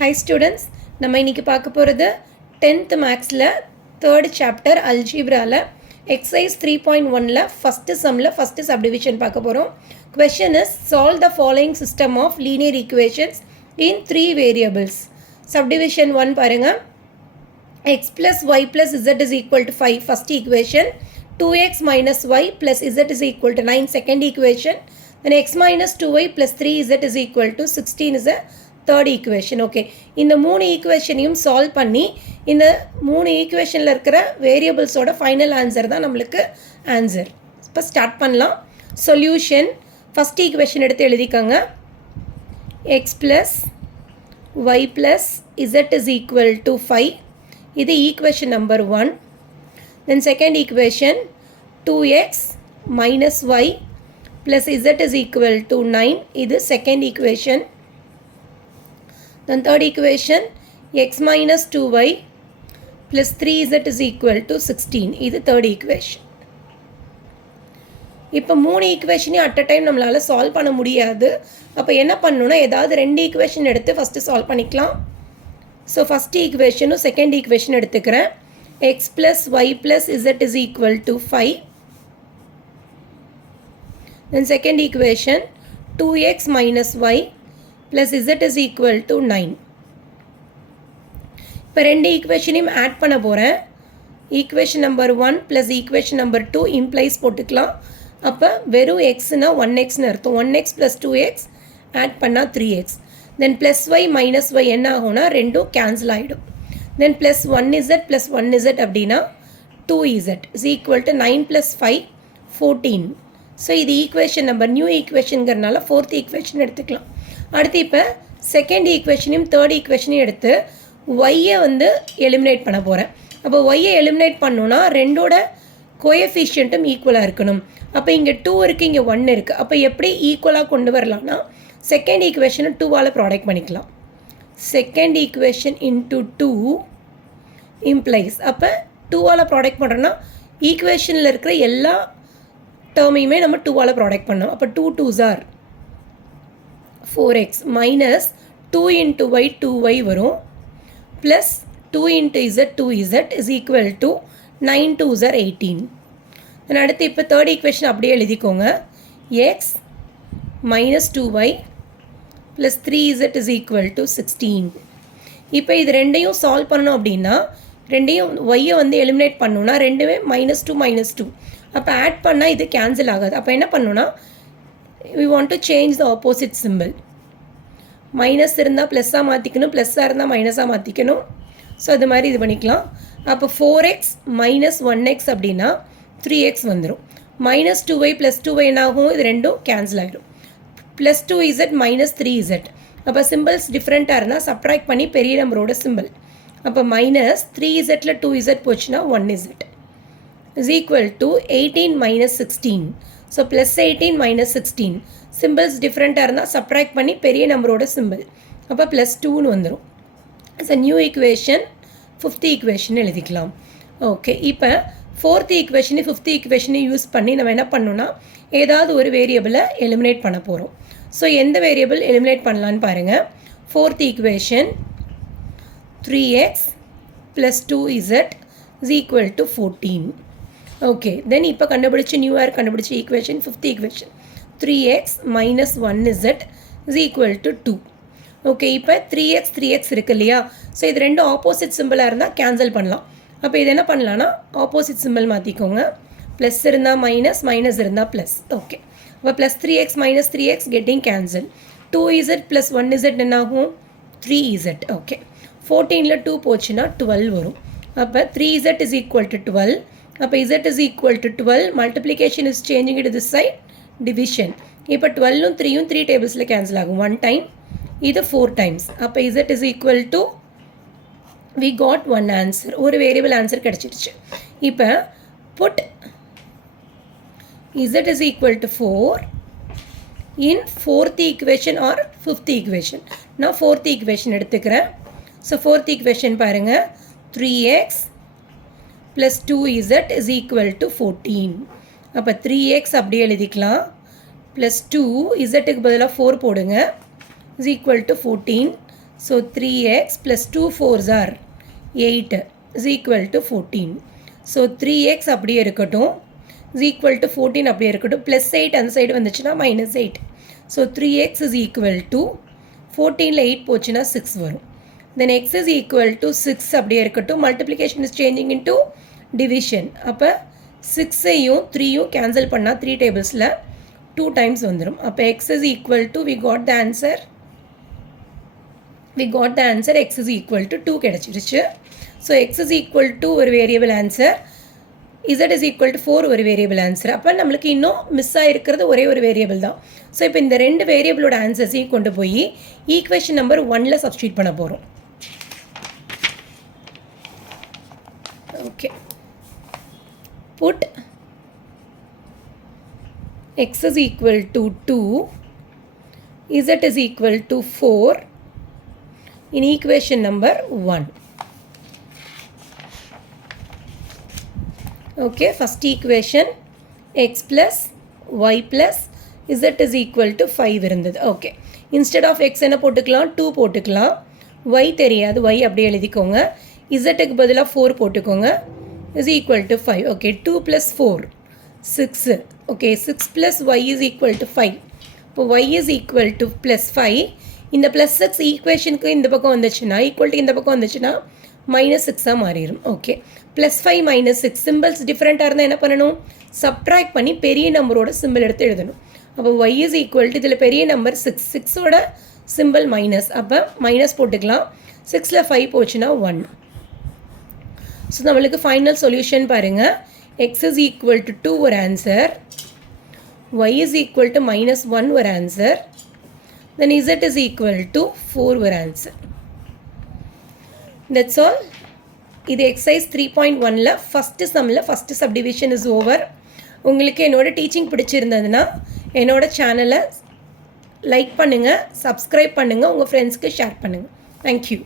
Hi students, நம்ம இன்னைக்கு பார்க்க போகிறது 10th மேக்ஸில் 3rd சாப்டர் அல்ஜீப்ராவில் எக்ஸசைஸ் 3.1ல ஃபஸ்ட்டு சம்மில் ஃபஸ்ட்டு சப்டிவிஷன் பார்க்க போகிறோம். Question is solve the following system of linear equations in 3 variables. Subdivision 1 பாருங்கள். x plus y plus z is equal to 5 first equation, 2x minus y plus z is equal to 9 second equation, then x minus 2y plus 3z is equal to 16 is a third equation. Okay, இந்த மூணு ஈக்குவேஷனையும் solve பண்ணி இந்த மூணு ஈக்குவேஷனில் இருக்கிற வேரியபிள்ஸோட final answer தான் நம்மளுக்கு answer. இப்போ ஸ்டார்ட் பண்ணலாம். சொல்யூஷன் ஃபஸ்ட் ஈக்குவேஷன் எடுத்து எழுதிக்கோங்க. x plus y plus z is equal to 5. இது equation number 1. Then second equation 2x minus y plus z is equal to 9. இது second equation. Then third equation x minus 2y plus 3z is equal to 16. இது third equation. இப்போ மூணு ஈக்குவேஷனையும் at a time நம்மளால் solve பண்ண முடியாது. அப்போ என்ன பண்ணணும்னா ஏதாவது ரெண்டு ஈக்குவேஷன் எடுத்து ஃபஸ்ட்டு சால்வ் பண்ணிக்கலாம். ஸோ ஃபஸ்ட் ஈக்குவேஷனும் செகண்ட் ஈக்குவேஷன் எடுத்துக்கிறேன். x plus y plus z is equal to 5. Then second equation 2x minus y plus z is equal to 9. இப்போ ரெண்டு ஈக்குவேஷனையும் ஆட் பண்ண போகிறேன். Equation number 1 plus equation number 2 implies போட்டுக்கலாம். அப்போ வெறும் எக்ஸ்னால் 1xன்னு அர்த்தம். 1x ப்ளஸ் 2x ஆட் பண்ணால் 3x. தென் plus y minus y என்ன ஆகும்னா ரெண்டும் கேன்சல் ஆகிடும். தென் ப்ளஸ் 1z ப்ளஸ் 1z அப்படின்னா 2z is equal to 9 plus 5 14. So இது ஈக்குவேஷன் நம்பர் நியூ ஈக்குவேஷனுங்கிறனால ஃபோர்த் ஈக்குவேஷன் எடுத்துக்கலாம். அடுத்து இப்போ செகண்ட் ஈக்குவேஷனையும் தேர்ட் ஈக்குவேஷனையும் எடுத்து ஒய்யை எலிமினேட் பண்ண போகிறேன். அப்போ ஒய்யை எலிமினேட் பண்ணோன்னா ரெண்டோட கோஎஃபிஷியன்ட்டும் ஈக்குவலாக இருக்கணும். அப்போ இங்கே 2 இருக்குது, இங்கே 1 இருக்குது. அப்போ எப்படி ஈக்குவலாக கொண்டு வரலாம்னா செகண்ட் ஈக்குவேஷனை 2வால் ப்ராடக்ட் பண்ணிக்கலாம். Second equation into 2 implies. அப்போ 2வால் ப்ராடக்ட் பண்ணுறோன்னா ஈக்குவேஷனில் இருக்கிற எல்லா டேர்மையுமே நம்ம 2வால் ப்ராடக்ட் பண்ணோம். அப்போ 2 2s are 4x minus 2 into y 2y வரும் plus 2 into z 2z is equal to 9 2s are 18. தென் அடுத்து இப்போ தேர்ட் ஈக்குவேஷன் அப்படியே எழுதிக்கோங்க. x minus 2y plus 3z is equal to 16. இப்போ இது ரெண்டையும் சால்வ் பண்ணணும் அப்படின்னா ரெண்டையும் ஒய்யை எலிமினேட் பண்ணணுன்னா ரெண்டுமே -2 அப்போ ஆட் பண்ணால் இது கேன்சல் ஆகாது. அப்போ என்ன பண்ணணுன்னா we want to change the opposite symbol. Minus இருந்தால் ப்ளஸ்ஸாக மாற்றிக்கணும், ப்ளஸ்ஸாக இருந்தால் மைனஸாக மாற்றிக்கணும். ஸோ அது மாதிரி இது பண்ணிக்கலாம். அப்போ 4x மைனஸ் 1x அப்படின்னா 3x வந்துடும். மைனஸ் 2y ப்ளஸ் 2y என்னாகும், இது ரெண்டும் கேன்சல் ஆகிடும். Plus 2z minus 3z. அப்போ சிம்பிள்ஸ் டிஃப்ரெண்ட்டாக இருந்தால் சப்ட்ராக்ட் பண்ணி பெரிய நம்பரோட சிம்பிள். அப்போ மைனஸ் 3zல 2z போச்சுன்னா 1z is equal to 18 minus 16. So plus 18 minus 16 symbols டிஃப்ரெண்ட்டாக இருந்தால் சப்ட்ராக்ட் பண்ணி பெரிய நம்பரோட சிம்பிள். அப்போ ப்ளஸ் 2ன்னு வந்துடும். So new equation fifth equation எழுதிக்கலாம். ஓகே, இப்போ ஃபோர்த் ஈக்குவேஷனு ஃபிஃப்த் ஈக்குவேஷனை யூஸ் பண்ணி நம்ம என்ன பண்ணணும்னா ஏதாவது ஒரு வேரியபிளை எலிமினேட் பண்ண போகிறோம். ஸோ எந்த வேரியபிள் எலிமினேட் பண்ணலான்னு பாருங்கள். Fourth equation 3x plus 2z is equal to 14. Okay, then இப்போ கண்டுபிடிச்சி நியூவாக கண்டுபிடிச்சி equation fifth equation 3x minus 1z is equal to 2. Okay, இப்போ 3x இருக்கு இல்லையா? ஸோ இது ரெண்டும் ஆப்போசிட் சிம்பிளாக இருந்தால் கேன்சல் பண்ணலாம். அப்போ இது என்ன பண்ணலான்னா ஆப்போசிட் சிம்பிள் மாற்றிக்கோங்க. ப்ளஸ் இருந்தால் மைனஸ், மைனஸ் இருந்தால் ப்ளஸ். ஓகே, அப்போ plus 3x minus 3x getting cancel. 2z plus 1z என்னாகும் 3z. ஓகே, 14ல் 2 போச்சுன்னா 12 வரும். அப்போ 3z இஸ் ஈக்குவல் டு 12. அப்போ z is equal to 12. Multiplication is changing it this side, division. இப்போ 12ம் 3யும் 3 டேபிள்ஸில் கேன்சல் ஆகும். 1 டைம், இது 4 டைம்ஸ். அப்போ z is equal to we got one answer. ஒரு வேரியபிள் ஆன்சர் கிடச்சிடுச்சு. இப்போ put z is equal to 4 in fourth equation or fifth equation. நான் fourth equation எடுத்துக்கிறேன். So fourth equation பாருங்கள். 3x plus 2z is equal to 14. அப்போ 3x அப்படியே எழுதிக்கலாம். Plus 2 z க்கு பதிலாக 4 போடுங்க is equal to 14. So 3x plus 2 4s are 8 is equal to 14. So 3x அப்படியே இருக்கட்டும் is equal to 14 அப்படியே இருக்கட்டும் plus 8 அந்த சைடு வந்துச்சுன்னா minus 8. So 3x is equal to 14ல 8 போச்சுன்னா 6 வரும். Then x is equal to 6 அப்படியே இருக்கட்டும் multiplication is changing into division. அப்போ 6ஐயும் 3யும் கேன்சல் பண்ணால் 3 டேபிள்ஸில் 2 times வந்துடும். அப்போ x is equal to we got the answer x is equal to 2 கிடைச்சிருச்சு. So x is equal to ஒரு variable answer, z is equal to 4 ஒரு variable answer. அப்போ நம்மளுக்கு இன்னும் மிஸ் ஆகிருக்கிறது ஒரே ஒரு வேரியபிள் தான். ஸோ இப்போ இந்த ரெண்டு வேரியபிளோட ஆன்சர்ஸையும் கொண்டு போய் ஈக்குவேஷன் நம்பர் 1ல் சப்ஸ்டியூட் பண்ண போகிறோம். Okay, put x is equal to 2, z is equal to 4 in equation number 1. Okay, first equation x plus y plus z is equal to 5 இருந்தது. ஓகே, instead of x என்ன போட்டுக்கலாம், 2 போட்டுக்கலாம். y தெரியாது, y அப்படியே எழுதிக்கோங்க. zக்கு பதிலாக 4 போட்டுக்கோங்க is equal to 5. Okay, 2 plus 4 6. Okay, 6 plus y is equal to 5. இப்போ y is equal to plus 5. இந்த plus 6 ஈக்குவேஷனுக்கு இந்த பக்கம் வந்துச்சுன்னா ஈக்குவல் டு இந்த பக்கம் வந்துச்சுன்னா -6 மாறிடும். ஓகே, +5 -6 சிம்பிள்ஸ் டிஃப்ரெண்ட்டாக இருந்தால் என்ன பண்ணணும், சப்ட்ராக்ட் பண்ணி பெரிய நம்பரோட சிம்பிள் எடுத்து எழுதணும். அப்போ y is equal to இதில் பெரிய நம்பர் 6, 6ஓட சிம்பிள் மைனஸ், அப்போ மைனஸ் போட்டுக்கலாம். 6ல் 5 போச்சுன்னா 1. ஸோ நம்மளுக்கு ஃபைனல் சொல்யூஷன் பாருங்கள், x is equal to 2 ஒரு answer, y is equal to -1 ஒரு answer, then z is equal to 4 ஒரு ஆன்சர். That's all. இது எக்ஸசைஸ் 3.1ல் ஃபஸ்ட்டு சம்மில் ஃபஸ்ட்டு சப்டிவிஷன் இஸ் ஓவர். உங்களுக்கு என்னோடய டீச்சிங் பிடிச்சிருந்ததுன்னா என்னோடய சேனலை லைக் பண்ணுங்கள், சப்ஸ்கிரைப் பண்ணுங்கள், உங்கள் ஃப்ரெண்ட்ஸ்க்கு ஷேர் பண்ணுங்கள். தேங்க்யூ.